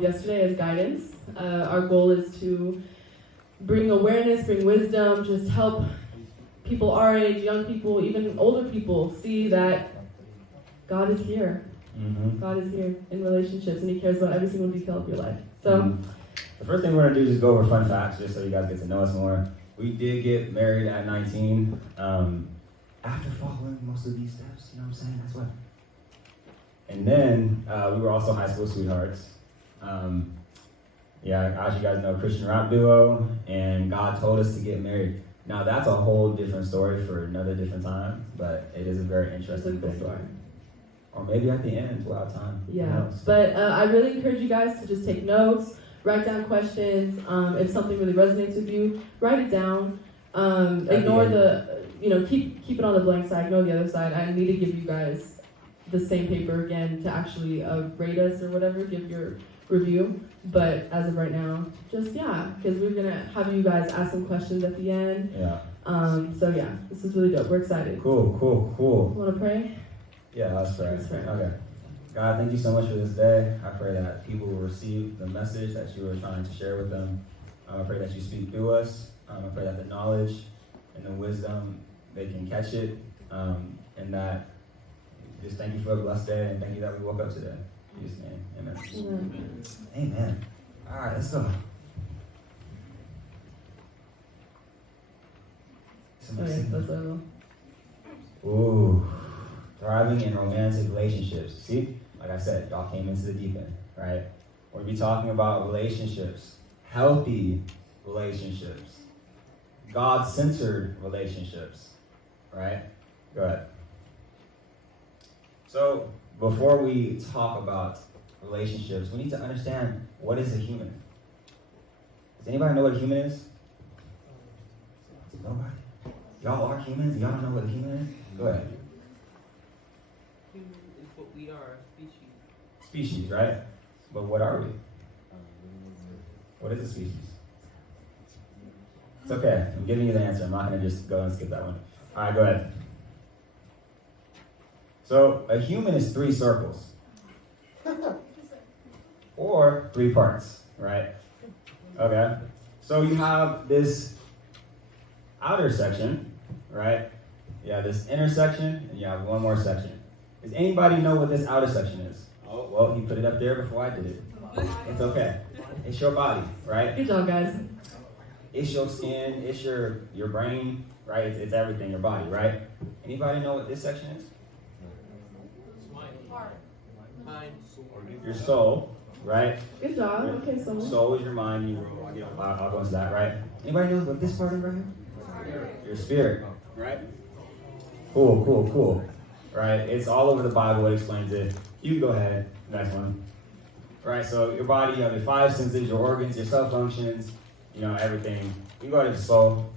Yesterday as guidance. Our goal is to bring awareness, bring wisdom, just help people our age, young people, even older people see that God is here. Mm-hmm. God is here in relationships, and He cares about every single detail of your life. So, the first thing we're going to do is just go over fun facts, just so you guys get to know us more. We did get married at 19. After following most of these steps, you know what I'm saying? That's what. And then we were also high school sweethearts. As you guys know, Christian rap duo, and God told us to get married. Now that's a whole different story for another different time, but it is a very interesting story. Or maybe at the end, we'll have time. Yeah, but I really encourage you guys to just take notes, write down questions. If something really resonates with you, write it down. Ignore keep it on the blank side, ignore the other side. I need to give you guys the same paper again to actually rate us or whatever, give your review. But as of right now, just because we're gonna have you guys ask some questions at the end. This is really dope. We're excited. Cool. Want to pray? Yeah, let's pray. Okay. God, thank you so much for this day. I pray that people will receive the message that you are trying to share with them. I pray that you speak through us. I pray that the knowledge and the wisdom, they can catch it. And that just thank you for a blessed day, and thank you that we woke up today. In Jesus' name, amen. All right, let's go. Ooh, thriving in romantic relationships. See, like I said, y'all came into the deep end, right? We'll be talking about relationships, healthy relationships, God-centered relationships, right? Go ahead. So, before we talk about relationships, we need to understand, what is a human? Does anybody know what a human is? Nobody? Y'all are humans? Y'all don't know what a human is? Go ahead. Human is what we are, species. Species, right? But what are we? What is a species? It's okay. I'm giving you the answer. I'm not going to just go and skip that one. All right, go ahead. So, a human is 3 circles. Or 3 parts, right? Okay. So you have this outer section, right? You have this inner section, and you have one more section. Does anybody know what this outer section is? Oh, well, he put it up there before I did it. It's okay. It's your body, right? Good job, guys. It's your skin, it's your brain, right? It's everything, your body, right? Anybody know what this section is? Your soul, right? Good job. Okay, soul is your mind. I'll go into that, right? Anybody know what this part is right here? Your spirit, right? Cool. Right? It's all over the Bible. It explains it. You can go ahead. Next one. Right? So your body, you have your 5 senses, your organs, your cell functions, everything. You go to the soul.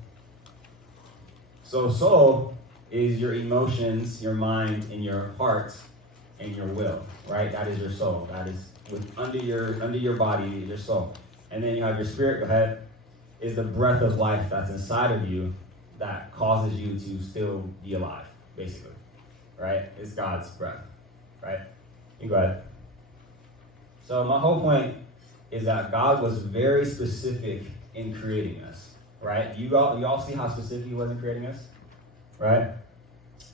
So soul is your emotions, your mind, and your heart, and your will, right? That is your soul. That is under your body, your soul. And then you have your spirit, go ahead, is the breath of life that's inside of you that causes you to still be alive, basically, right? It's God's breath, right? You go ahead. So my whole point is that God was very specific in creating us, right? You all see how specific He was in creating us, right?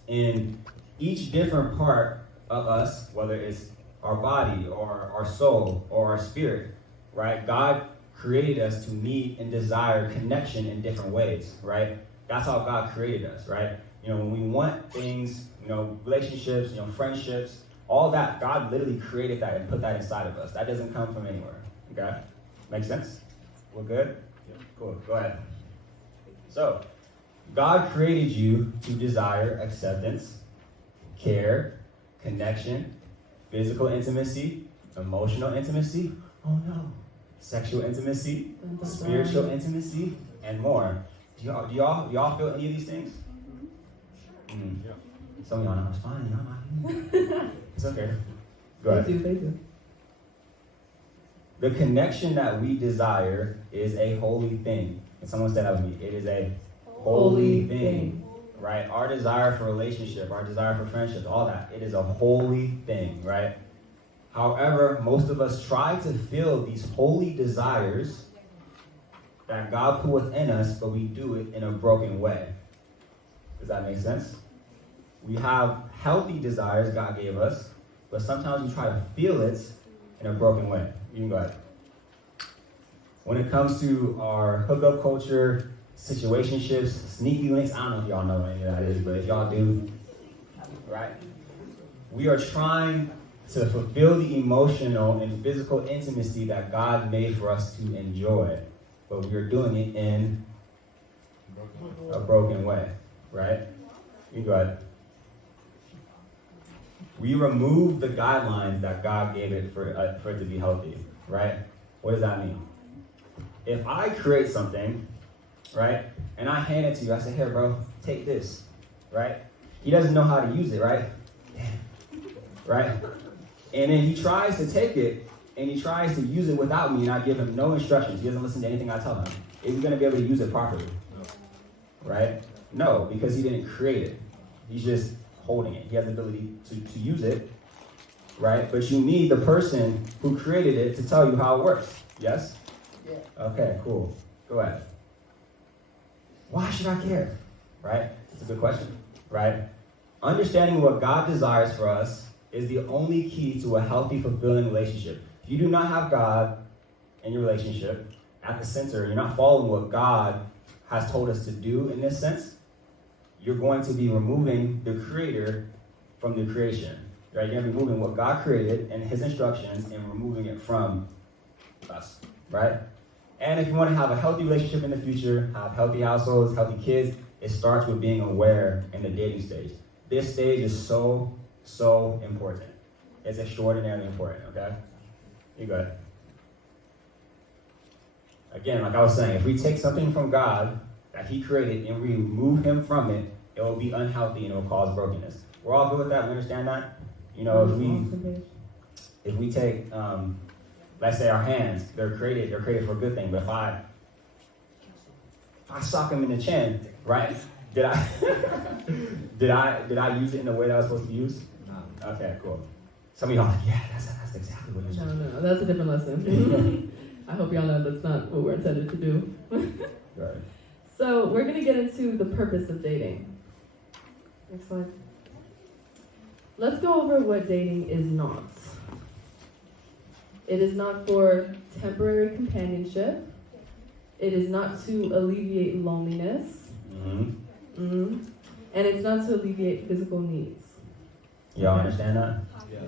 In each different part of us, whether it's our body or our soul or our spirit, right? God created us to need and desire connection in different ways, right? That's how God created us, right? When we want things, relationships, friendships, all that, God literally created that and put that inside of us. That doesn't come from anywhere, okay? Make sense? We're good? Yeah. Cool, go ahead. So, God created you to desire acceptance, care, connection, physical intimacy, emotional intimacy, sexual intimacy, spiritual intimacy, and more. Do y'all feel any of these things? Some of y'all know it's fine. Y'all not. It's okay. Go ahead. They do. The connection that we desire is a holy thing. And someone said that with me. It is a holy thing. Right? Our desire for relationship, our desire for friendship, all that. It is a holy thing, right? However, most of us try to fill these holy desires that God put within us, but we do it in a broken way. Does that make sense? We have healthy desires God gave us, but sometimes we try to feel it in a broken way. You can go ahead. When it comes to our hookup culture, situationships, sneaky links, I don't know if y'all know what any of that is, but if y'all do, right? We are trying to fulfill the emotional and physical intimacy that God made for us to enjoy, but we are doing it in a broken way, right? You can go ahead. We remove the guidelines that God gave it for it to be healthy, right? What does that mean? If I create something, right, and I hand it to you, I say, here, bro, take this, right? He doesn't know how to use it, right? Damn. Right? And then he tries to take it, and he tries to use it without me, and I give him no instructions. He doesn't listen to anything I tell him. Is he going to be able to use it properly? Right? No, because he didn't create it. He's just holding it. He has the ability to use it, right? But you need the person who created it to tell you how it works. Yes? Yeah. Okay, cool. Go ahead. Why should I care? Right? It's a good question, right? Understanding what God desires for us is the only key to a healthy, fulfilling relationship. If you do not have God in your relationship at the center, you're not following what God has told us to do in this sense, you're going to be removing the creator from the creation. Right? You're going to be removing what God created and his instructions and removing it from us. Right? And if you want to have a healthy relationship in the future, have healthy households, healthy kids, it starts with being aware in the dating stage. This stage is so important. It's extraordinarily important, okay? You go ahead. Again, like I was saying, if we take something from God that he created and we remove him from it, it will be unhealthy and it will cause brokenness. We're all good with that. We understand that? You know, if we take, let's say our hands, they're created for a good thing. But if I sock him in the chin, right? Did I use it in the way that I was supposed to use? Okay, cool. Some of y'all are like, yeah, that's exactly what you're supposed to do. No, that's a different lesson. I hope y'all know that's not what we're intended to do. Right. So we're going to get into the purpose of dating. Next slide. Let's go over what dating is not. It is not for temporary companionship. It is not to alleviate loneliness. And it's not to alleviate physical needs. Y'all understand that? Yeah.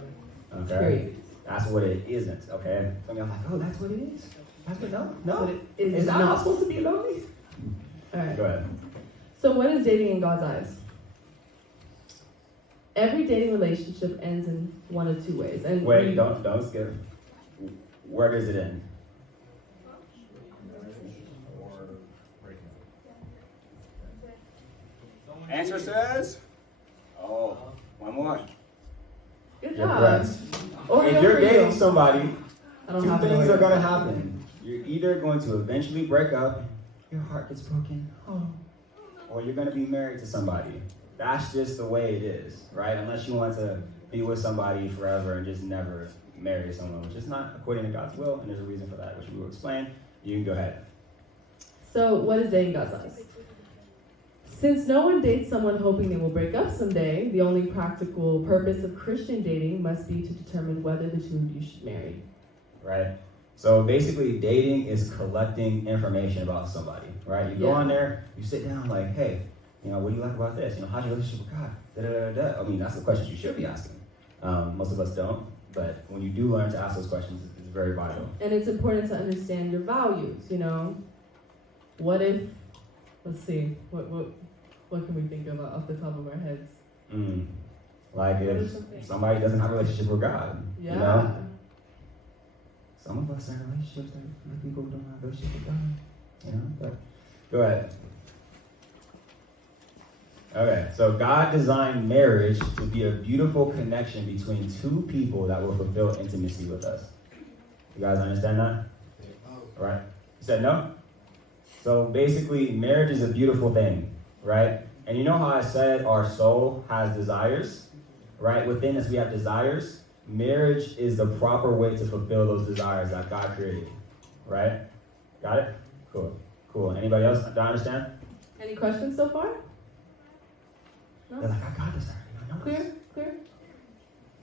Okay. Period. That's what it isn't, okay? Some of y'all are like, oh, that's what it is? That's what, no? But it is Is that not. not supposed to be lonely? All right. Go ahead. So what is dating in God's eyes? Every dating relationship ends in one of two ways. And Wait, don't skip. Where does it end? Answer says? Oh, one more. Good You're job. correct. Or If no you're for you. dating somebody, I don't two have things no are going to happen. You're either going to eventually break up, your heart gets broken, or you're going to be married to somebody. That's just the way it is, right? Unless you want to be with somebody forever and just never marry someone, which is not according to God's will, and there's a reason for that, which we will explain. You can go ahead. So what is dating God's eyes? Since no one dates someone hoping they will break up someday, the only practical purpose of Christian dating must be to determine whether the two of you should marry. Right? So basically, dating is collecting information about somebody, right? You go on there, you sit down like, hey, you know, what do you like about this? You know, how's your relationship with God? Da, da, da, da. I mean, that's the questions you should be asking. Most of us don't, but when you do learn to ask those questions, it's very vital. And it's important to understand your values, you know. What if, let's see, what can we think of off the top of our heads? Like if somebody doesn't have a relationship with God, Yeah. you know? Some of us are in relationships that people who don't have a relationship with God, you know? But go ahead. Okay, so God designed marriage to be a beautiful connection between two people that will fulfill intimacy with us. You guys understand that? All right. You said no? So basically, marriage is a beautiful thing, right? And you know how I said our soul has desires, right? Within us, we have desires. Marriage is the proper way to fulfill those desires that God created, right? Got it? Cool. Anybody else? Do I understand? Any questions so far? No? They're like, I got this already. I know this. Clear?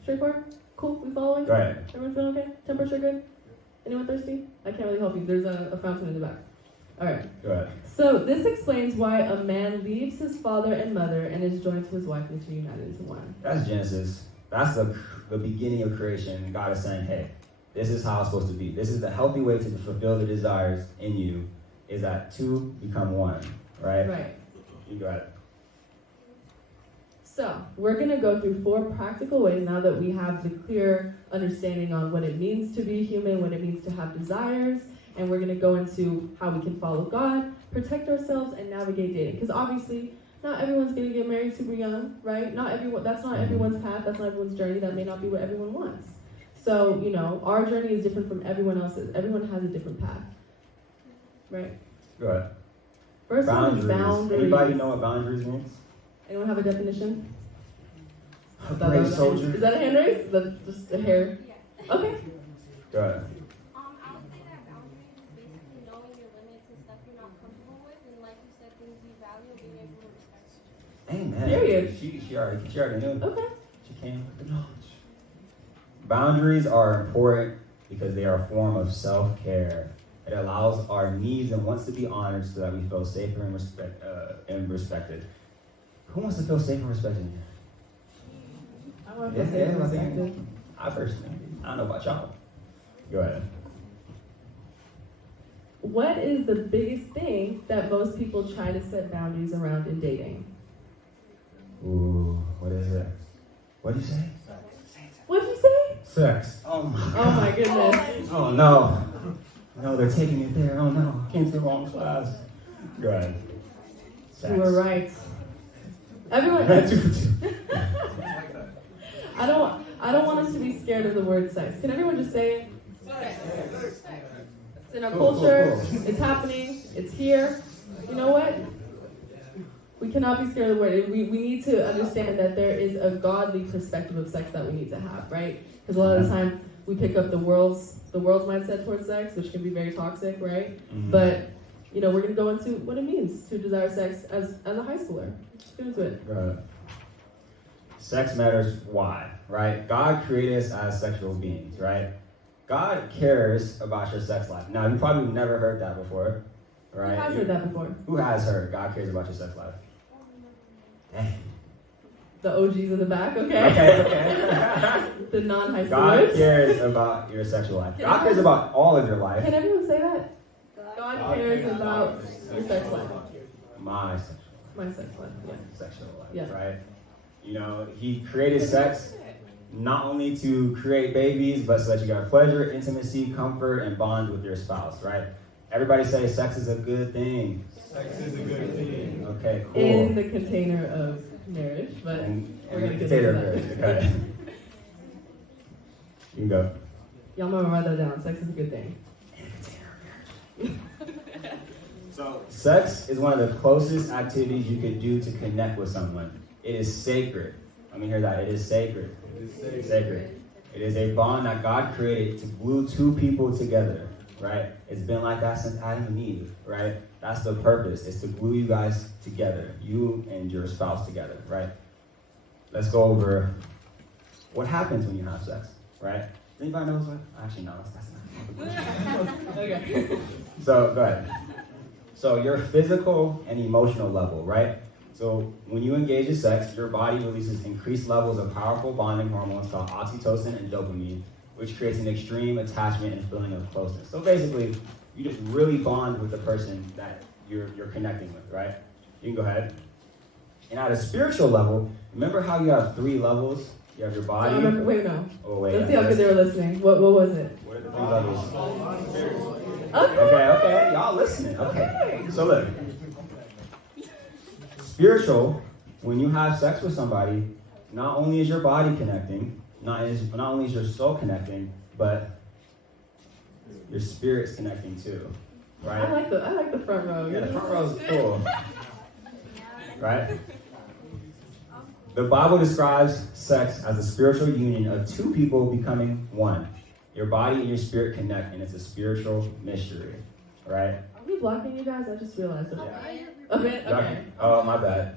Straightforward? Cool? We following? Go ahead. Everyone feeling okay? Temperature good? Anyone thirsty? I can't really help you. There's a fountain in the back. All right. Go ahead. So this explains why a man leaves his father and mother and is joined to his wife, which are united into one. That's Genesis. That's the beginning of creation. God is saying, hey, this is how it's supposed to be. This is the healthy way to fulfill the desires in you, is that two become one, right? Right. You go ahead. So we're going to go through 4 practical ways now that we have the clear understanding on what it means to be human, what it means to have desires, and we're going to go into how we can follow God, protect ourselves, and navigate dating. Because obviously, not everyone's going to get married super young, right? That's not everyone's path, that's not everyone's journey, that may not be what everyone wants. So, our journey is different from everyone else's. Everyone has a different path, right? Go ahead. First one is boundaries. Anybody know what boundaries means? Anyone have a definition? A brave soldier. Is that a hand raise? That's just a hair? Yeah. Okay. Go ahead. I would say that boundaries is basically knowing your limits and stuff you're not comfortable with, and like you said, things you value, being able to respect. Amen. Period. She already knew. Okay. She came with the knowledge. Boundaries are important because they are a form of self-care. It allows our needs and wants to be honored so that we feel safer and respected. Who wants to feel safe and respected? I want to feel safe and respected. I personally, I don't know about y'all. Go ahead. What is the biggest thing that most people try to set boundaries around in dating? Ooh, what is it? What did you say? What did you say? Sex. Oh my God. Oh my goodness. Oh no. No, they're taking it there. Oh no. I came to the wrong class. Go ahead. Sex. You were right. Everyone. I don't want us to be scared of the word sex. Can everyone just say it? It's in our culture. It's happening. It's here. You know what? We cannot be scared of the word. We need to understand that there is a godly perspective of sex that we need to have, right? Because a lot of the time we pick up the world's mindset towards sex, which can be very toxic, right? Mm-hmm. But we're going to go into what it means to desire sex as a high schooler. Let's get into it. Right. Sex matters. Why? Right? God created us as sexual beings, right? God cares about your sex life. Now, you probably never heard that before, right? Who has heard that before? Who has heard God cares about your sex life? Dang. The OGs in the back, okay? Okay. The non-high schoolers. God cares about your sexual life. God cares about all of your life. Can everyone say that? God cares about your sex life. My sexual life. My sex life, yeah. Sexual life, Yeah. right? He created sex not only to create babies, but so that you got pleasure, intimacy, comfort, and bond with your spouse, right? Everybody say sex is a good thing. Sex is a good thing. Okay, cool. In the container of marriage, but And we're gonna get potato into marriage, that. okay. You can go. Y'all might write that down. Sex is a good thing. So, sex is one of the closest activities you could do to connect with someone. It is sacred. Let me hear that. It is sacred. It is Sacred. It is a bond that God created to glue two people together, right? It's been like that since Adam and Eve, right? That's the purpose, is to glue you guys together, you and your spouse together, right? Let's go over what happens when you have sex, right? Anybody knows what? Actually, no, that's not. Okay. So, go ahead. So, your physical and emotional level, right? So, when you engage in sex, your body releases increased levels of powerful bonding hormones called oxytocin and dopamine, which creates an extreme attachment and feeling of closeness. So, basically, you just really bond with the person that you're connecting with, right? You can go ahead. And at a spiritual level, remember how you have 3 levels? You have your body. Wait, no. Oh, wait. Let's see how good they were listening. What was it? What are the 3 levels? Okay. Okay. Y'all listening. Okay. So look. Spiritual when you have sex with somebody, not only is your body connecting, not only is your soul connecting, but your spirit's connecting too, right? I like the front row. Yeah, the front row is cool, right? The Bible describes sex as a spiritual union of two people becoming one. Your body and your spirit connect, and it's a spiritual mystery, right? Are we blocking you guys? I just realized it. Yeah. A bit? Okay. Oh, my bad.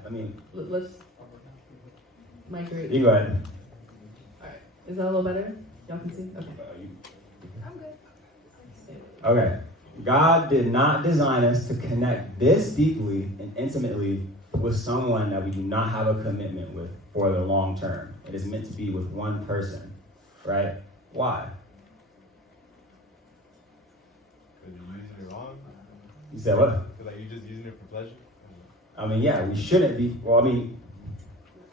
Let's migrate. You go ahead. Alright. Is that a little better? Y'all can see? Okay. I'm good. Okay. God did not design us to connect this deeply and intimately with someone that we do not have a commitment with for the long term. It is meant to be with one person, right? Why? Because you're using it wrong? You said what? Because you're just using it for pleasure? Yeah, we shouldn't be. Well,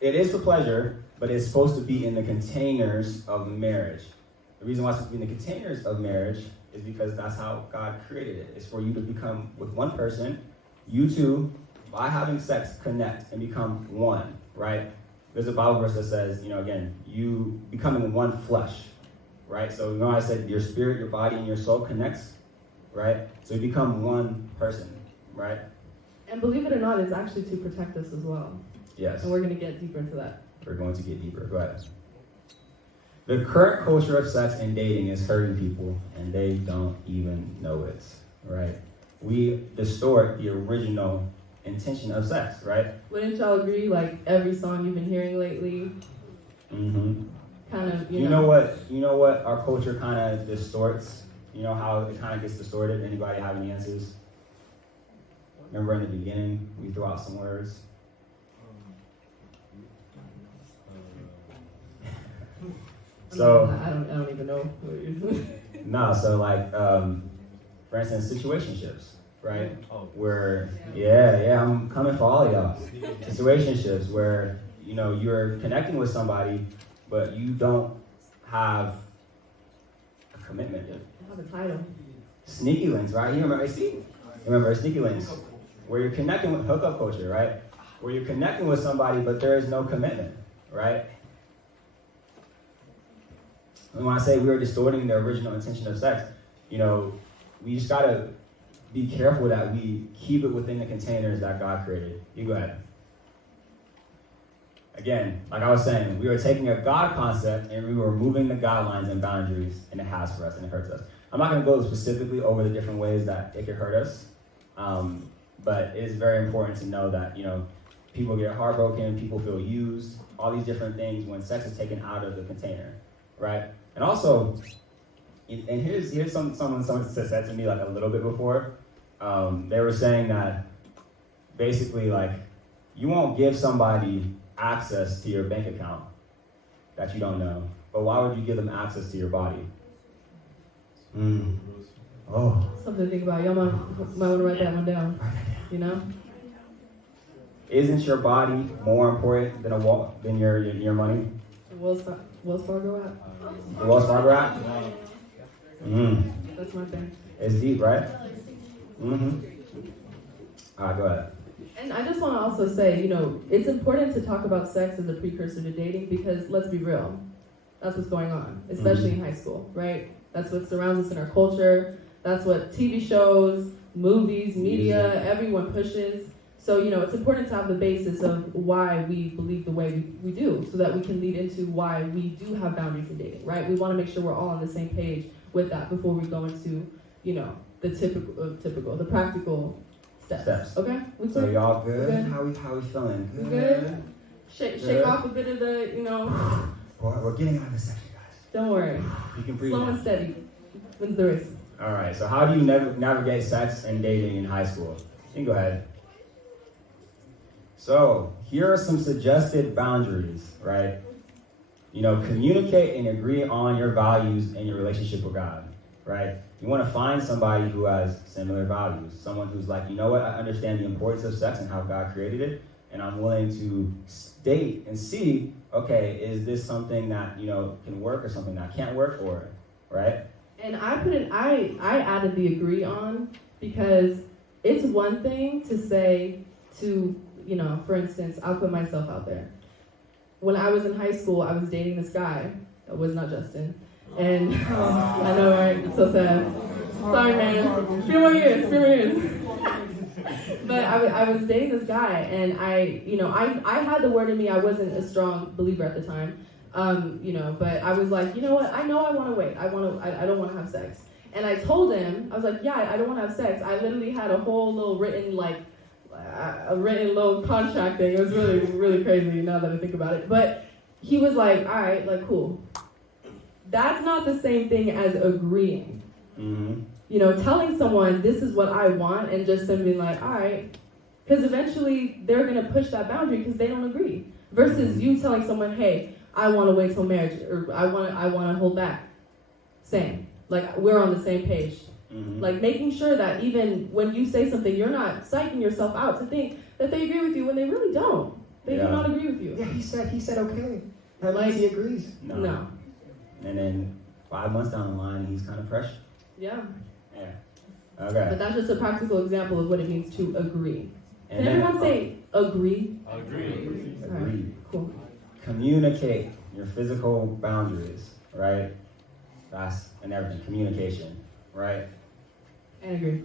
it is for pleasure, but it's supposed to be in the containers of marriage. The reason why it's supposed to be in the containers of marriage is because that's how God created it. It's for you to become with one person. You two, by having sex, connect and become one, right? There's a Bible verse that says, again, you becoming one flesh, right? So remember I said your spirit, your body, and your soul connects, right? So you become one person, right? And believe it or not, it's actually to protect us as well. Yes. And we're going to get deeper into that. We're going to get deeper. Go ahead. The current culture of sex and dating is hurting people, and they don't even know it, right? We distort the original intention of sex, right? Wouldn't y'all agree? Like every song you've been hearing lately, Mm-hmm. kind of, You know what our culture kind of distorts? You know how it kind of gets distorted? Anybody have any answers? Remember in the beginning, we threw out some words. So I don't even know. no, so like for instance, situationships, right? Oh. Where I'm coming for all of y'all. Situationships where you're connecting with somebody, but you don't have a commitment. I have a title. Sneaky links, right? You remember sneaky links, where you're connecting with hookup culture, right? Where you're connecting with somebody, but there is no commitment, right? And when I say we are distorting the original intention of sex, we just gotta be careful that we keep it within the containers that God created. You go ahead. Again, like I was saying, we are taking a God concept and we were removing the guidelines and boundaries, and it has for us and it hurts us. I'm not going to go specifically over the different ways that it could hurt us, but it is very important to know that people get heartbroken, people feel used, all these different things when sex is taken out of the container, right? And also, and here's something someone said to me like a little bit before. They were saying that basically like you won't give somebody access to your bank account that you don't know, but why would you give them access to your body? Oh. Something to think about. Y'all might want to write that one down. Isn't your body more important than your money? Wells Fargo app. The Wells Fargo app? That's my thing. It's deep, right? Mm-hmm. All right, go ahead. And I just want to also say, it's important to talk about sex as a precursor to dating because let's be real, that's what's going on, especially in high school, right? That's what surrounds us in our culture. That's what TV shows, movies, media, everyone pushes. So, it's important to have the basis of why we believe the way we do so that we can lead into why we do have boundaries in dating, right? We want to make sure we're all on the same page with that before we go into, the the practical steps. Okay? We So clear? y'all good? Good. How we feeling? Good? Shake off a bit of the, We're getting out of this section, guys. don't worry. You can breathe Slow now. and steady. Wins the race. All right, so how do you navigate sex and dating in high school? You can go ahead. So here are some suggested boundaries, right? Communicate and agree on your values and your relationship with God, right? You want to find somebody who has similar values, someone who's like, I understand the importance of sex and how God created it, and I'm willing to date and see, okay, is this something that, can work or something that can't work, or, right? And I added the agree on because it's one thing to say to you know, for instance, I'll put myself out there. When I was in high school, I was dating this guy. It was not Justin. And I know, right? It's so sad. Sorry, man. Few more years. But I was dating this guy, and I had the word in me. I wasn't a strong believer at the time, but I was like, you know what? I know I want to wait. I don't want to have sex. And I told him, I was like, yeah, I don't want to have sex. I literally had a whole little written, little contract thing. It was really, really crazy now that I think about it. But he was like, all right, like, cool. That's not the same thing as agreeing. Mm-hmm. You know, telling someone this is what I want and just them being like, all right. Because eventually they're going to push that boundary because they don't agree. Versus you telling someone, hey, I want to wait till marriage, or I want to hold back. Same. Like, we're on the same page. Mm-hmm. Like, making sure that even when you say something, you're not psyching yourself out to think that they agree with you when they really don't. They do not agree with you. Yeah, he said okay. That means he agrees. No. And then 5 months down the line, he's kind of pressured. Yeah. Yeah. Okay. But that's just a practical example of what it means to agree. And Can everyone say agree? Agree. All right, cool. Communicate your physical boundaries, right? That's and everything. Communication, right? And agree.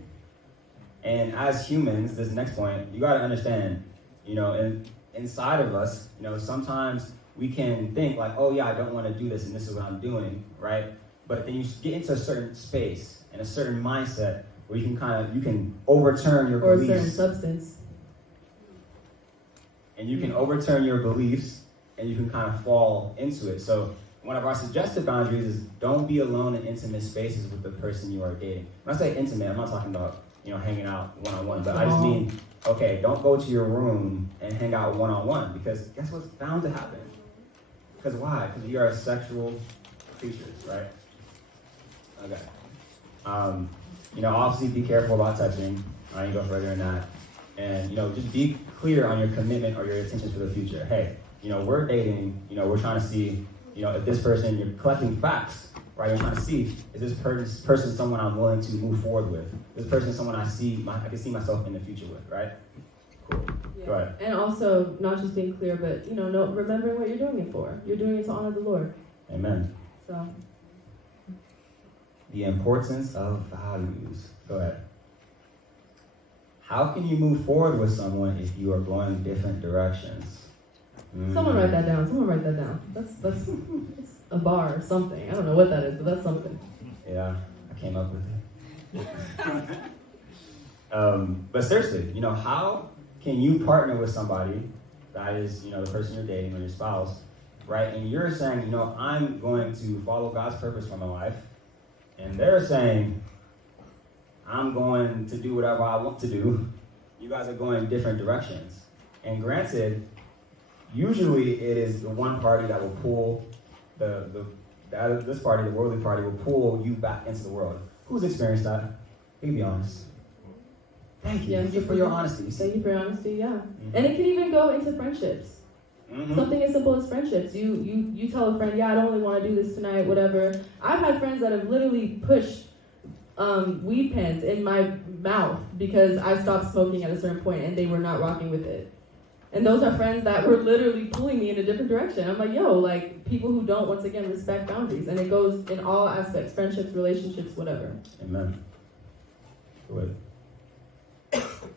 And as humans, this next point, you got to understand, you know, inside of us, you know, sometimes we can think like, oh yeah, I don't want to do this and this is what I'm doing, right? But then you get into a certain space and a certain mindset where you can overturn your Or beliefs. a certain substance. And you can overturn your beliefs and you can kind of fall into it. So one of our suggested boundaries is don't be alone in intimate spaces with the person you are dating. When I say intimate, I'm not talking about, you know, hanging out one-on-one, but I just mean, okay, don't go to your room and hang out one-on-one, because guess what's bound to happen? Because why? Because you are sexual creatures, right? Okay. You know, obviously be careful about touching. I ain't go further than that. And, you know, just be clear on your commitment or your intentions for the future. Hey, you know, we're dating, you know, we're trying to see, you know, if this person, you're collecting facts, right? You're trying to see, is this person someone I'm willing to move forward with? Is this person someone I can see myself in the future with, right? Cool. Yeah. Go ahead. And also, not just being clear, but, you know, remembering what you're doing it for. You're doing it to honor the Lord. Amen. So. The importance of values. Go ahead. How can you move forward with someone if you are going different directions? Someone write that down. That's it's a bar or something. I don't know what that is, but that's something. Yeah, I came up with it. But seriously, you know, how can you partner with somebody that is, you know, the person you're dating or your spouse, right? And you're saying, you know, I'm going to follow God's purpose for my life. And they're saying, I'm going to do whatever I want to do. You guys are going in different directions. And granted, usually it is the one party that will pull this party, the worldly party, will pull you back into the world. Who's experienced that? You can be honest. Thank you. Yeah, Thank you for your honesty. Thank you for your honesty, yeah. Mm-hmm. And it can even go into friendships. Mm-hmm. Something as simple as friendships. You tell a friend, yeah, I don't really want to do this tonight, whatever. I've had friends that have literally pushed weed pens in my mouth because I stopped smoking at a certain point and they were not rocking with it. And those are friends that were literally pulling me in a different direction. I'm like, yo, like, people who don't, once again, respect boundaries. And it goes in all aspects, friendships, relationships, whatever. Amen. Good.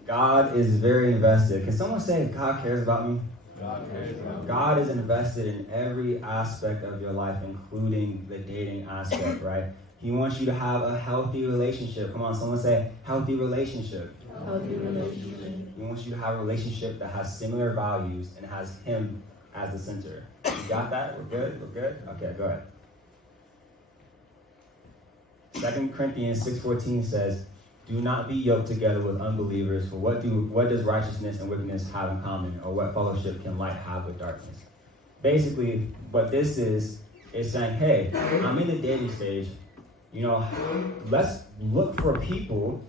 God is very invested. Can someone say God cares about me? God cares about me. God is invested in every aspect of your life, including the dating aspect, right? He wants you to have a healthy relationship. Come on, someone say healthy relationship. Healthy relationship. He wants you to have a relationship that has similar values and has him as the center. You got that? We're good? We're good? Okay, go ahead. 2 Corinthians 6:14 says, do not be yoked together with unbelievers, for what does righteousness and wickedness have in common? Or what fellowship can light have with darkness? Basically, what this is saying, hey, I'm in the dating stage. You know, let's look for people,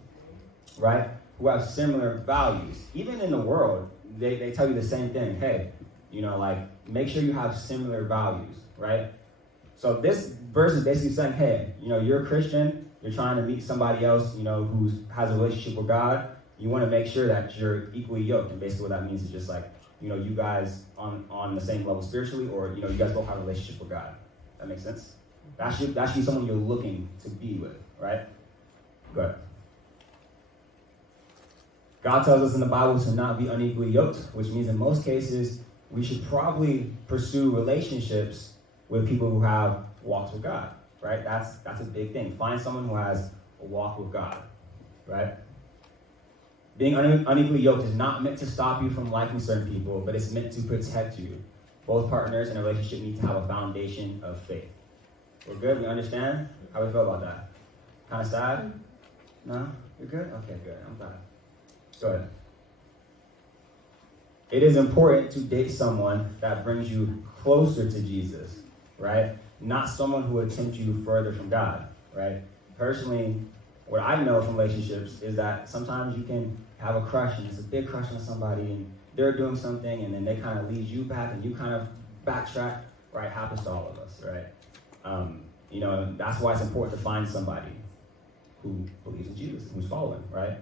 right, who have similar values. Even in the world, they tell you the same thing. Hey, you know, like, make sure you have similar values, right? So this verse is basically saying, hey, you know, you're a Christian. You're trying to meet somebody else, you know, who has a relationship with God. You want to make sure that you're equally yoked. And basically what that means is just like, you guys on the same level spiritually, or, you guys both have a relationship with God. That makes sense? That should be someone you're looking to be with, right? Good. God tells us in the Bible to not be unequally yoked, which means in most cases, we should probably pursue relationships with people who have walks with God, right? That's a big thing. Find someone who has a walk with God, right? Being unequally yoked is not meant to stop you from liking certain people, but it's meant to protect you. Both partners in a relationship need to have a foundation of faith. We're good? We understand? How do we feel about that? Kind of sad? No? You're good? Okay, good. I'm glad. Go ahead. It is important to date someone that brings you closer to Jesus, right? Not someone who will tempt you further from God, right? Personally, what I know from relationships is that sometimes you can have a crush, and it's a big crush on somebody, and they're doing something, and then they kind of lead you back, and you kind of backtrack, right? Happens to all of us, right? And that's why it's important to find somebody who believes in Jesus, who's following, right?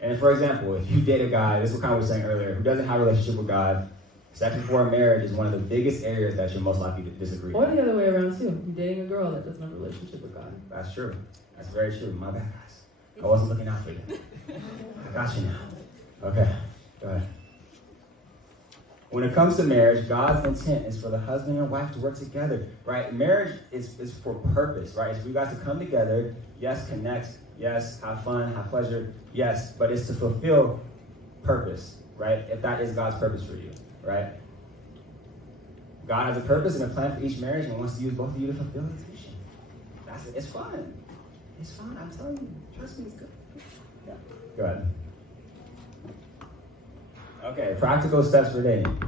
And for example, if you date a guy, this is what kind of was saying earlier, who doesn't have a relationship with God, sex before marriage is one of the biggest areas that you're most likely to disagree Or with. the other way around too. You're dating a girl that doesn't have a relationship with God. That's true. That's very true. My bad, guys. I wasn't looking out for you. I got you now. Okay, go ahead. When it comes to marriage, God's intent is for the husband and wife to work together, right? Marriage is for purpose, right? It's for you guys to come together, yes, connect, yes, have fun, have pleasure, yes, but it's to fulfill purpose, right? If that is God's purpose for you, right? God has a purpose and a plan for each marriage and wants to use both of you to fulfill his mission. That's it. It's fun. It's fun. I'm telling you. Trust me, it's good. Yeah. Go ahead. Okay, practical steps for dating.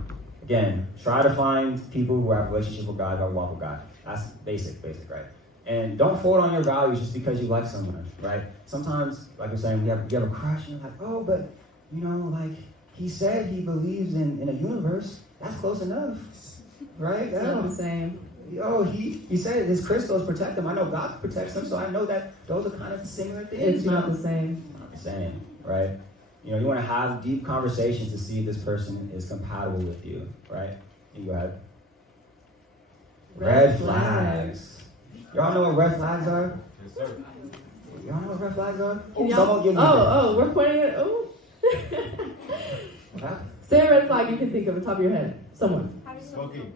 Again, try to find people who have a relationship with God, who have a walk with God. That's basic, right? And don't fold on your values just because you like someone, right? Sometimes, like you're saying, you have a crush, and you're like, oh, but, he said he believes in a universe. That's close enough, right? It's not the same. He said his crystals protect him. I know God protects him, so I know that those are kind of similar things. It's not the same. It's not the same, right? You want to have deep conversations to see if this person is compatible with you, right? You go ahead. Red flags. Y'all know what red flags are? Yes, sir. Y'all know what red flags are? Someone give me we're pointing at, Say a red flag you can think of on top of your head. Someone. Smoking.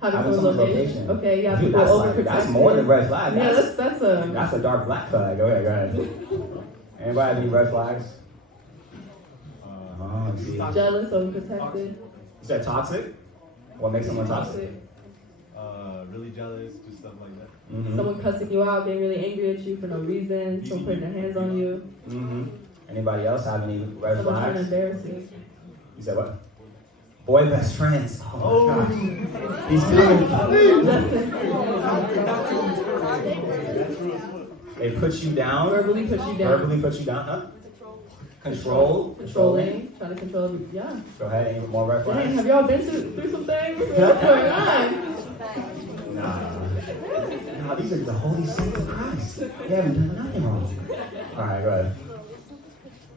Having someone's location. Okay, yeah, people overprotect. That's more than red flag. Yeah, that's a dark black flag. Go ahead. Anybody have any red flags? See. Jealous, overprotected. You said toxic? What makes someone toxic? Really jealous, just stuff like that. Mm-hmm. Someone cussing you out, getting really angry at you for no reason. Someone putting their hands on you. Mm-hmm. Anybody else have any red Someone trying to flags? embarrass you. You said what? Boy best friends. Oh my gosh. He's They put you down. Verbally put you down. Huh? Controlling. Trying to control you. Yeah. Go ahead. Any more red Dang, flags? have y'all been through some things? What's going on? Nah, these are the holy saints of Christ. They haven't done nothing wrong. All right, go ahead.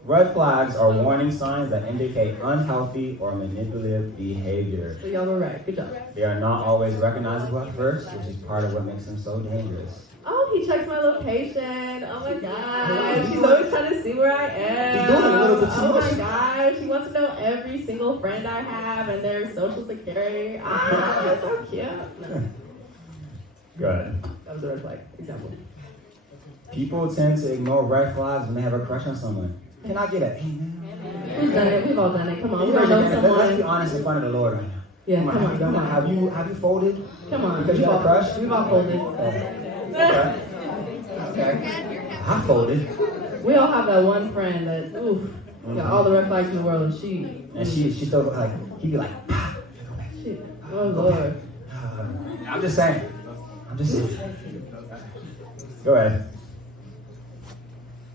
Red flags are warning signs that indicate unhealthy or manipulative behavior. So y'all were right. Good job. They are not always recognizable at first, which is part of what makes them so dangerous. Oh, he checks my location. Oh my gosh. He's always trying to see where I am. He's doing a little bit too Oh much. my gosh. He wants to know every single friend I have and their social security. That's so cute. No, Good. that was a red flag example. People tend to ignore red flags when they have a crush on someone. Can I get an amen? We've done it. We've all done it. Come on. We Let's all know be someone. honest in front of the Lord right now. Yeah, come on. Come on. Have you folded? Come on. Because you have a crush? We've all folded. Okay. I folded. We all have that one friend that, oof, got all the red flags in the world, and she still like, he'd be like, shit. Oh Lord. I'm just saying. Go ahead.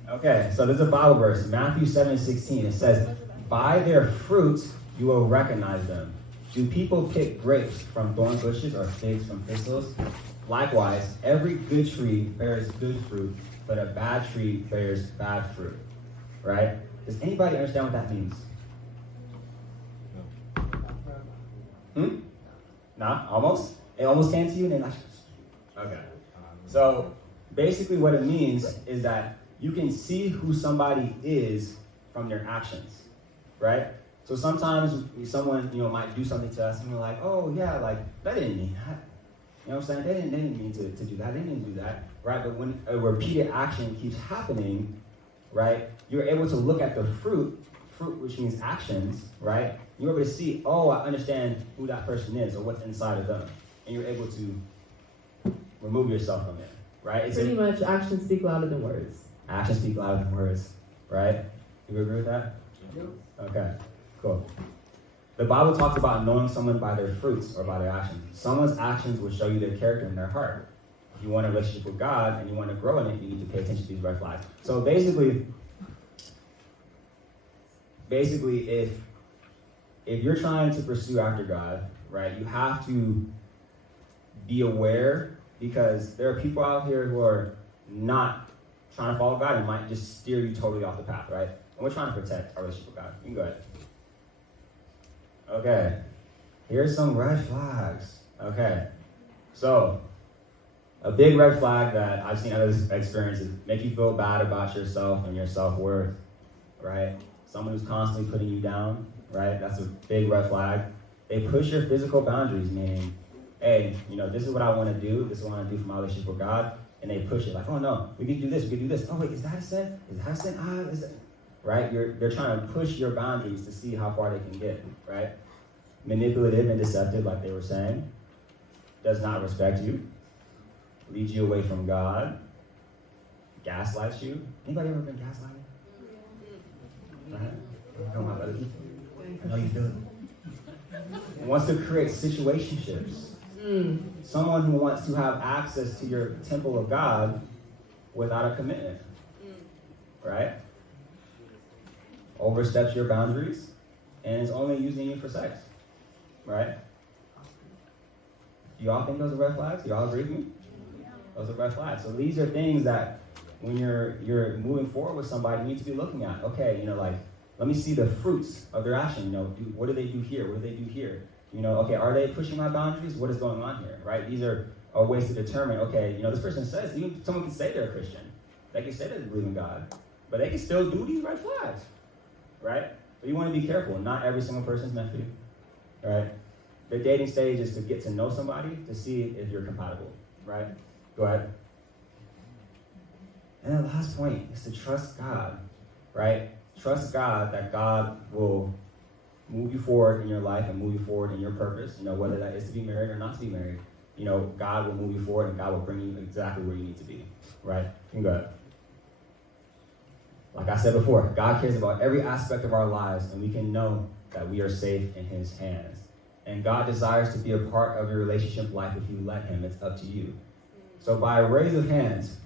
Okay, so there's a Bible verse, Matthew 7:16. It says, by their fruits you will recognize them. Do people pick grapes from thorn bushes or figs from thistles? Likewise, every good tree bears good fruit, but a bad tree bears bad fruit. Right? Does anybody understand what that means? Nah, almost? It almost came to you and then okay. So basically what it means is that you can see who somebody is from their actions, right? So sometimes someone, might do something to us and we're like, oh yeah, like that didn't mean that. You know what I'm saying? They didn't mean to do that. They didn't do that, right? But when a repeated action keeps happening, right, you're able to look at the fruit which means actions, right? You're able to see, oh, I understand who that person is or what's inside of them. And you're able to remove yourself from it, right? It's Pretty much actions speak louder than words. Actions speak louder than words, right? You agree with that? Yep. Okay, cool. The Bible talks about knowing someone by their fruits or by their actions. Someone's actions will show you their character and their heart. If you want a relationship with God and you want to grow in it, you need to pay attention to these red flags. So basically, if you're trying to pursue after God, right, you have to be aware, because there are people out here who are not trying to follow God and might just steer you totally off the path, right? And we're trying to protect our relationship with God. You can go ahead. Okay, here's some red flags. Okay, so a big red flag that I've seen others experience is make you feel bad about yourself and your self-worth, right? Someone who's constantly putting you down, right? That's a big red flag. They push your physical boundaries, meaning, hey, this is what I want to do. This is what I want to do for my relationship with God. And they push it like, oh no, we can do this, we can do this. Oh wait, is that a sin? Is that a sin? Is that... Right? They're trying to push your boundaries to see how far they can get, right? Manipulative and deceptive, like they were saying. Does not respect you. Leads you away from God. Gaslights you. Anybody ever been gaslighted? Right? Don't have other people. I know you feel it. Wants to create situationships. Someone who wants to have access to your temple of God without a commitment. Right? Oversteps your boundaries and is only using you for sex. Right? Do y'all think those are red flags? Do y'all agree with me? Those are red flags. So these are things that when you're moving forward with somebody, you need to be looking at. Okay, let me see the fruits of their action. What do they do here? What do they do here? Okay, are they pushing my boundaries? What is going on here, right? These are ways to determine, okay, this person says, even someone can say they're a Christian. They can say they believe in God, but they can still do these red flags, right? So you want to be careful. Not every single person is meant for you, right? The dating stage is to get to know somebody, to see if you're compatible, right? Go ahead. And the last point is to trust God, right? Trust God that God will move you forward in your life and move you forward in your purpose, whether that is to be married or not to be married. God will move you forward and God will bring you exactly where you need to be, right? You can go ahead. Like I said before, God cares about every aspect of our lives, and we can know that we are safe in His hands. And God desires to be a part of your relationship life if you let Him. It's up to you. So by a raise of hands,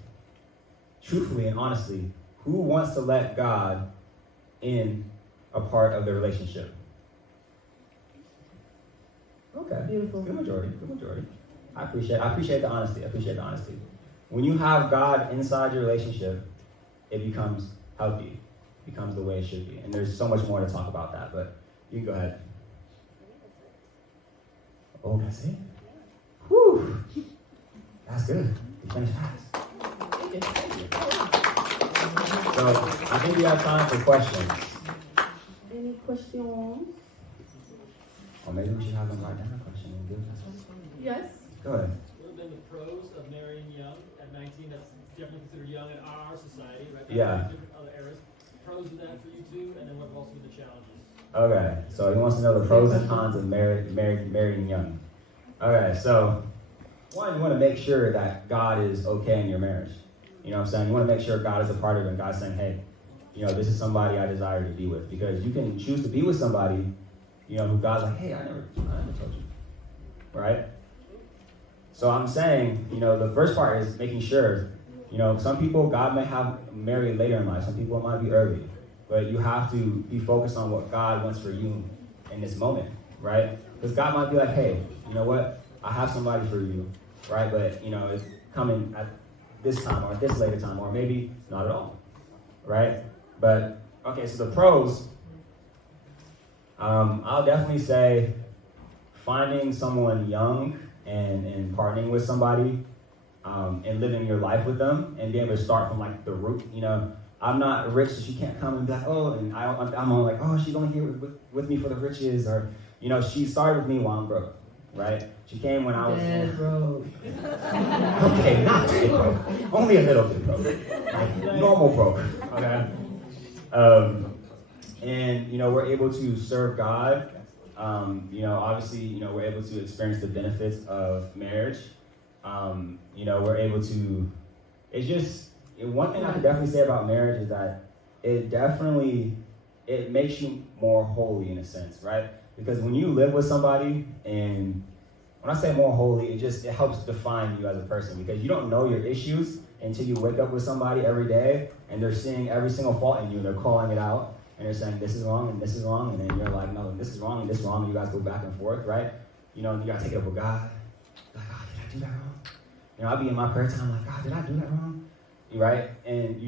truthfully and honestly, who wants to let God in a part of their relationship? Okay. Beautiful. Good majority. I appreciate the honesty. When you have God inside your relationship, it becomes healthy. It becomes the way it should be. And there's so much more to talk about that, but you can go ahead. Oh, that's it? Whew. That's good. We finished fast. Thank you. So I think we have time for questions. Any questions? Or maybe we should have them write down a question and give us one. Yes. Go ahead. What have been the pros of marrying young at 19? That's definitely considered young in our society, right? Yeah. Different other eras. Pros of that for you too, and then what have also been the challenges? Okay, so he wants to know the pros and cons of marrying young. Okay, so one, you want to make sure that God is okay in your marriage. You know what I'm saying? You want to make sure God is a part of it and God's saying, hey, this is somebody I desire to be with. Because you can choose to be with somebody, who God's like, hey, I never told you. Right? So I'm saying, the first part is making sure, some people God may have married later in life. Some people it might be early. But you have to be focused on what God wants for you in this moment, right? Because God might be like, hey, you know what? I have somebody for you, right? But, it's coming at this time or at this later time or maybe not at all, right? But Okay, so the pros, I'll definitely say finding someone young and partnering with somebody and living your life with them and being able to start from like the root. You know, I'm not rich, so she can't come and be like, oh, and I'm all like, oh, she's only here with me for the riches, or you know, she started with me while I'm broke, right? She came when I was broke. okay, not too broke, only a little bit broke, like normal broke, okay. And you know, we're able to serve God. You know, obviously, you know, we're able to experience the benefits of marriage. You know, we're able to. It's just one thing I can definitely say about marriage is that it makes you more holy in a sense, right? Because when you live with somebody, and when I say more holy, it helps define you as a person, because you don't know your issues until you wake up with somebody every day and they're seeing every single fault in you and they're calling it out and they're saying this is wrong and this is wrong, and then you're like, no, this is wrong and this is wrong, and you guys go back and forth, right? You know, you gotta take it up with God. Like, oh, did I do that wrong? You know, I'll be in my prayer time like, God, did I do that wrong? Right? And it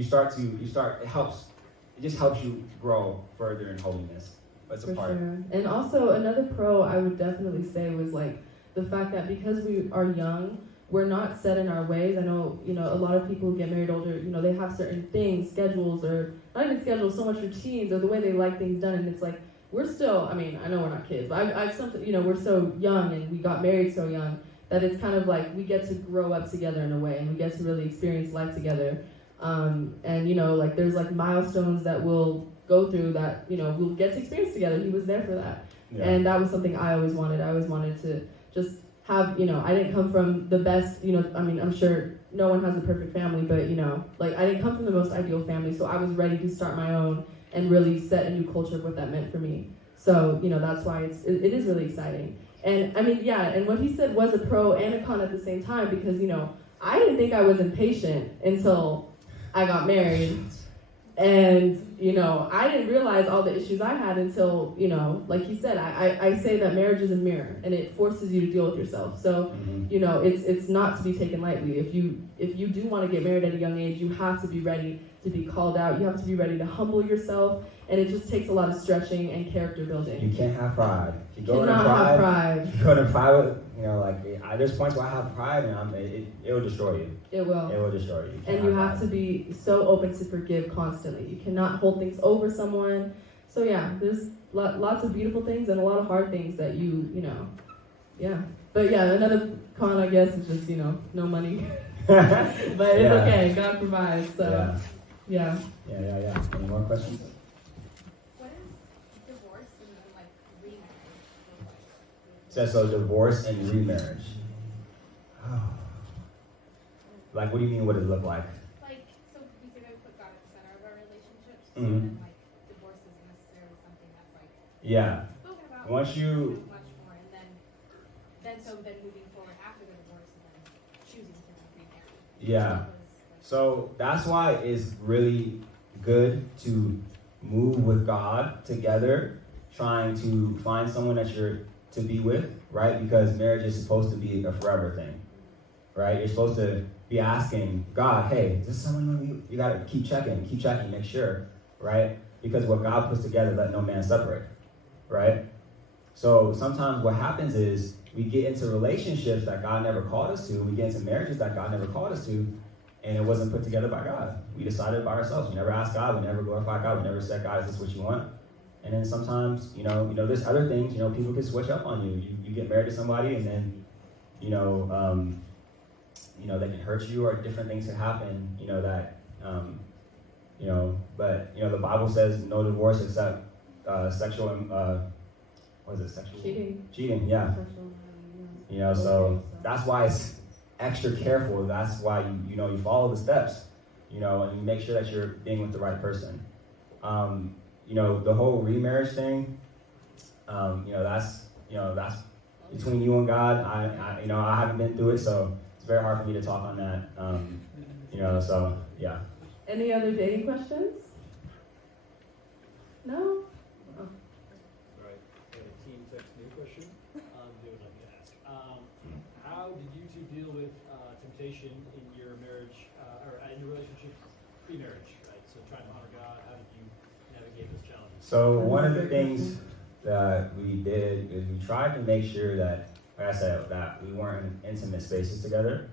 just helps you grow further in holiness. But it's a part. Sure. And also another pro I would definitely say was like the fact that because we are young, we're not set in our ways. I know, you know, a lot of people who get married older, you know, they have certain things, schedules, or not even schedules, so much routines, or the way they like things done. And it's like, we're still, I mean, I know we're not kids, but I've something, you know, we're so young and we got married so young that it's kind of like we get to grow up together in a way, and we get to really experience life together. And, you know, like there's like milestones that we'll go through that, you know, we'll get to experience together. He was there for that. Yeah. And that was something I always wanted. I always wanted to just have, you know, I didn't come from the best, you know, I mean, I'm sure no one has a perfect family, but, you know, like I didn't come from the most ideal family, so I was ready to start my own and really set a new culture of what that meant for me. So, you know, that's why it is really exciting. And I mean, yeah, and what he said was a pro and a con at the same time, because, you know, I didn't think I was impatient until I got married. And, you know, I didn't realize all the issues I had until, you know, like he said, I say that marriage is a mirror and it forces you to deal with yourself. So, you know, it's not to be taken lightly. If you do want to get married at a young age, you have to be ready to be called out. You have to be ready to humble yourself. And it just takes a lot of stretching and character building. You can't have pride. If you go into pride. You go into pride with, you know, like, there's points where I have pride and it will destroy you. It will. It will destroy you. And you have to be so open to forgive constantly. You cannot hold things over someone. So yeah, there's lots of beautiful things and a lot of hard things that you know, yeah. But yeah, another con, I guess, is just, you know, no money. But it's okay. God provides. So yeah. Any more questions? So divorce and remarriage. Oh. Like, what do you mean? What does it look like? Like, so we say that we put God at the center of our relationships, Mm-hmm. and like divorce isn't necessarily something that's like spoken about. Once you much more, and then moving forward after the divorce, and then choosing to remarry. Yeah. So that's why it's really good to move with God together, trying to find someone that you're to be with, right? Because marriage is supposed to be a forever thing, right? You're supposed to be asking God, hey, is this someone you got to keep checking, make sure, right? Because what God puts together, let no man separate, right? So sometimes what happens is we get into relationships that God never called us to. We get into marriages that God never called us to, and it wasn't put together by God. We decided by ourselves. We never asked God. We never glorified God. We never said, God, is this what you want? And then sometimes, you know, there's other things, you know, people can switch up on you. You get married to somebody and then, you know, they can hurt you, or different things can happen, you know, that, you know, but, you know, the Bible says no divorce except sexual, what is it, sexual? Cheating, yeah. You know, so that's why it's extra careful. That's why, you follow the steps, you know, and you make sure that you're being with the right person. You know, the whole remarriage thing, that's between you and God. I haven't been through it, so it's very hard for me to talk on that. So yeah. Any other dating questions? No? All right. Team text me a question. They would like me to ask. How did you two deal with temptation in your marriage, or in your relationship pre-marriage, right? So trying to honor God, how did you navigate navigate those challenges? So one of the things that we did is we tried to make sure that, like I said, that we weren't in intimate spaces together.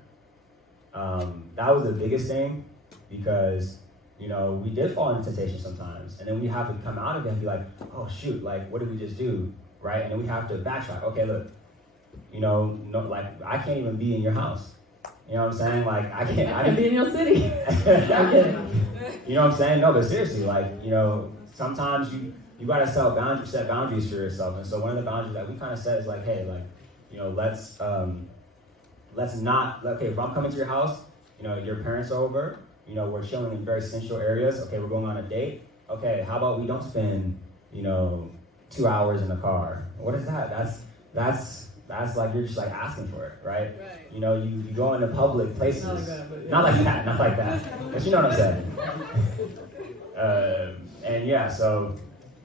That was the biggest thing because, you know, we did fall into temptation sometimes, and then we have to come out of it and be like, oh shoot, like what did we just do, right? And then we have to backtrack. Okay, look, you know, no, like I can't even be in your house. You know what I'm saying? Like I can't be in your city. I'm kidding. You know what I'm saying? No, but seriously, like, you know, sometimes you gotta set boundaries for yourself. And so one of the boundaries that we kind of set is like, hey, like, you know, let's not, okay, if I'm coming to your house, you know, your parents are over, you know, we're chilling in very central areas. Okay, we're going on a date. Okay, how about we don't spend, you know, 2 hours in the car? What is that? That's like, you're just like asking for it, right? You know, you go into public places. Not like that, but yeah. Not like that. But you know what I'm saying. And yeah, so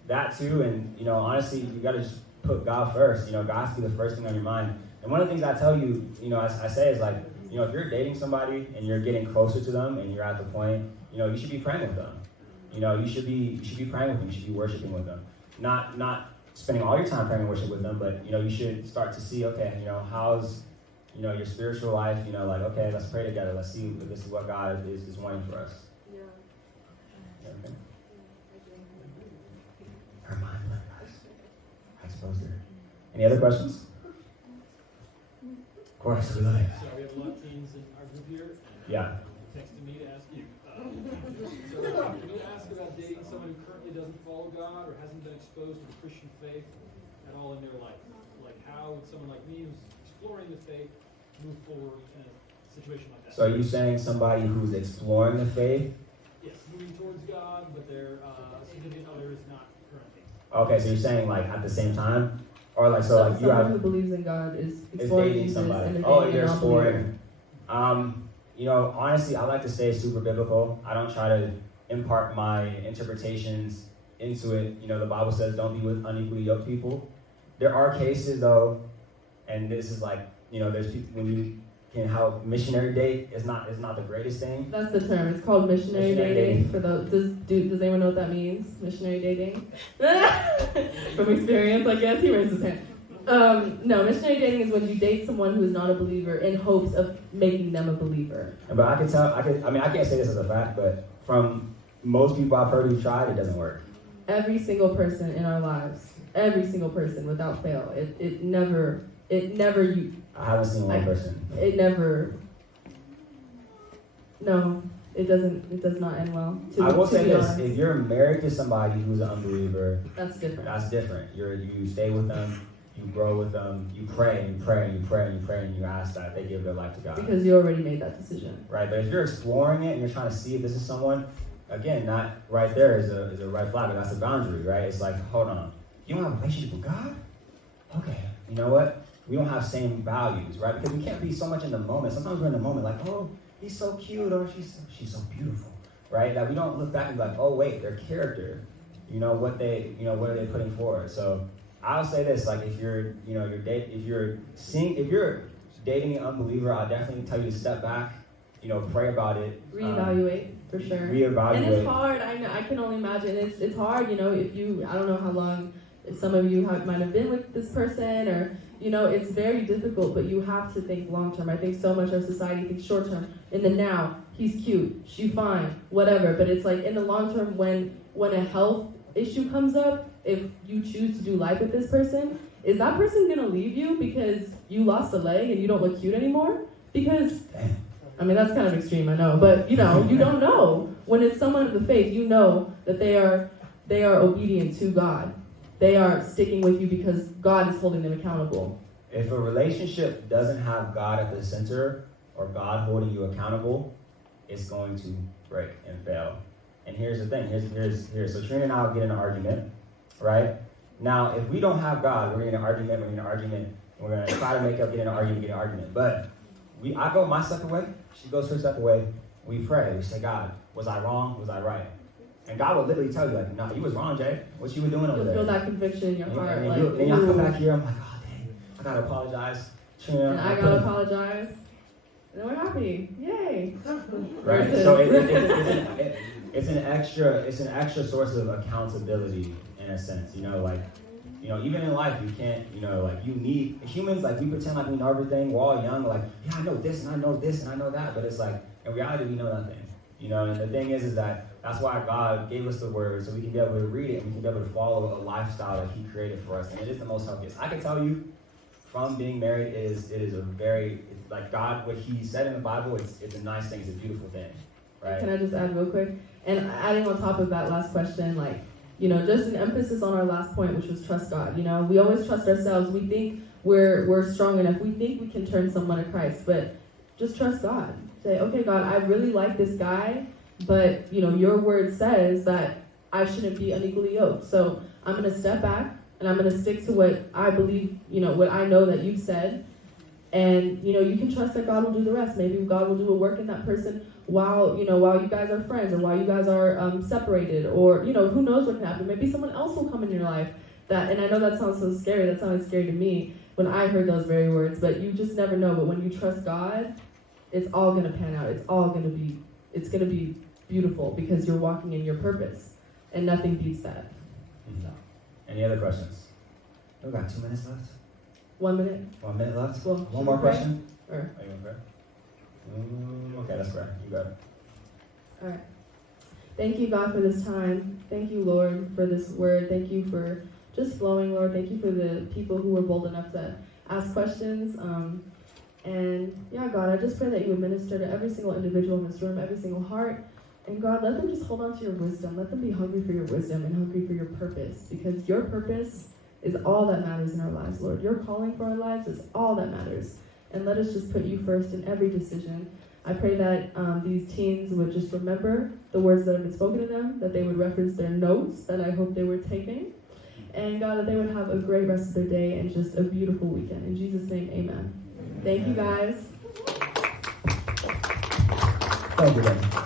that too, and you know, honestly, you gotta just put God first. You know, God has to be the first thing on your mind. And one of the things I tell you, you know, I say is like, you know, if you're dating somebody and you're getting closer to them and you're at the point, you know, you should be praying with them. You know, you should be praying with them. You should be worshiping with them. Not spending all your time praying and worship with them, but you know, you should start to see, okay, you know, how's, you know, your spiritual life, you know, like, okay, let's pray together. Let's see if this is what God is wanting for us. Yeah. Okay. Her mind went, guys. I exposed her. Any other questions? Of course, we love it. So we have a lot of teens in our group here. Yeah. Texting me to ask you. So can you ask about dating someone who currently doesn't follow God or hasn't been exposed to the Christian faith at all in their life? Like how would someone like me who's exploring the faith move forward in a situation like that? So are you saying somebody who's exploring the faith? Yes, moving towards God, but their significant other is not currently. Okay, so you're saying like at the same time? Or like, so like you someone have... who believes in God is Is exploring dating Jesus somebody. and Oh, dating you're a non-believer. exploring. You know, honestly, I like to stay super biblical. I don't try to impart my interpretations into it. You know, the Bible says don't be with unequally yoked people. There are cases though, and this is like, you know, there's people when you can have missionary date is not the greatest thing. That's the term. It's called missionary dating. For the does anyone know what that means? Missionary dating? From experience, I guess. He raised his hand. No, missionary dating is when you date someone who is not a believer in hopes of making them a believer. But I can't say this as a fact, but from most people I've heard who've tried, it doesn't work. Every single person in our lives, every single person without fail, it never I haven't seen one person. It never. No, it doesn't. It does not end well. I will say this: honest. if you're married to somebody who's an unbeliever, That's different. that's different. You stay with them, you grow with them, you pray and you pray and you pray and you pray and you ask that they give their life to God. Because you already made that decision. Right, but if you're exploring it and you're trying to see if this is someone, again, not right there is a red flag, but that's a boundary, right? It's like, hold on, you don't have a relationship with God? Okay, you know what? We don't have same values, right? Because we can't be so much in the moment. Sometimes we're in the moment like, oh, he's so cute, or she's so beautiful, right? That we don't look back and be like, oh wait, their character, what are they putting forward? So I'll say this, like if you're dating an unbeliever, I'll definitely tell you to step back, pray about it. Reevaluate, for sure. Reevaluate. And it's hard. I can only imagine. It's hard, if you, I don't know how long some of you might have been with this person, or, it's very difficult, but you have to think long term. I think so much of society thinks short term. In the now, he's cute, she's fine, whatever. But it's like in the long term, when a health issue comes up, if you choose to do life with this person, is that person gonna leave you because you lost a leg and you don't look cute anymore? Because, I mean, that's kind of extreme, I know, but you don't know. When it's someone of the faith, you know that they are obedient to God. They are sticking with you because God is holding them accountable. If a relationship doesn't have God at the center, or God holding you accountable, it's going to break and fail. And here's the thing, here's so Trina and I will get in an argument, right? Now, if we don't have God, we're in an argument, and we're going to try to make up, get in an argument. But I go my step away, she goes her step away, we pray, we say, God, was I wrong, was I right? And God will literally tell you, like, no, you was wrong, Jay. What you were doing over You'll there? feel that conviction in your heart. And like, then y'all come back here, I'm like, oh, dang, I got to apologize. Trina, and I gotta apologize. And then we're happy. Yay. Right, so it's an extra source of accountability in a sense, like, even in life, you can't, like, you need, humans, like, we pretend like we know everything, we're all young, like, yeah, I know this, and I know this, and I know that, but it's like, in reality, we know nothing, and the thing is that that's why God gave us the word, so we can be able to read it, and we can be able to follow a lifestyle that he created for us, and it is the most healthiest. I can tell you, from being married, it is a very, like, God, what he said in the Bible, it's a nice thing, it's a beautiful thing, right? Can I just add real quick? And adding on top of that last question, like, just an emphasis on our last point, which was trust God. We always trust ourselves. We think we're strong enough. We think we can turn someone to Christ, but just trust God. Say, okay, God, I really like this guy, but, your word says that I shouldn't be unequally yoked. So I'm going to step back, and I'm going to stick to what I believe, what I know that you've said. And, you can trust that God will do the rest. Maybe God will do a work in that person while you guys are friends, or while you guys are separated, or, who knows what can happen. Maybe someone else will come in your life and I know that sounds so scary. That sounded scary to me when I heard those very words, but you just never know. But when you trust God, it's all going to pan out. It's going to be beautiful because you're walking in your purpose, and nothing beats that. So. Any other questions? We've got 2 minutes left. 1 minute. 1 minute left. Well, one more pray? question? Or, Are you going to pray? Okay, that's fair. You got it. all right. Thank you, God, for this time. Thank you, Lord, for this word. Thank you for just flowing, Lord. Thank you for the people who were bold enough to ask questions. And yeah, God, I just pray that you would minister to every single individual in this room, every single heart. And God, let them just hold on to your wisdom. Let them be hungry for your wisdom and hungry for your purpose, because your purpose is all that matters in our lives, Lord. Your calling for our lives is all that matters. And let us just put you first in every decision. I pray that these teens would just remember the words that have been spoken to them, that they would reference their notes that I hope they were taking. And God, that they would have a great rest of their day and just a beautiful weekend. In Jesus' name, amen. Thank you, guys. Thank you, guys.